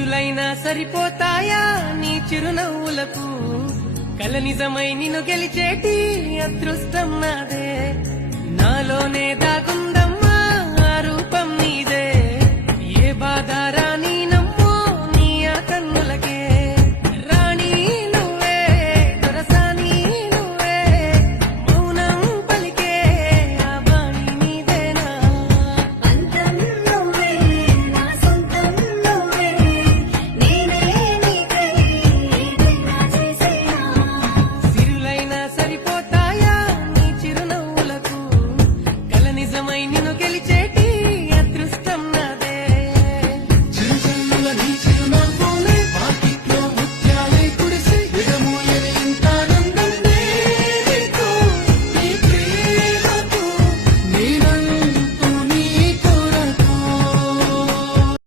సిరులైనా సరిపోతాయా నీ చిరునవ్వులకు కల నిజమై నిన్ను గెలిచేటి అదృష్టం నాదే నాలోనే దాగుందం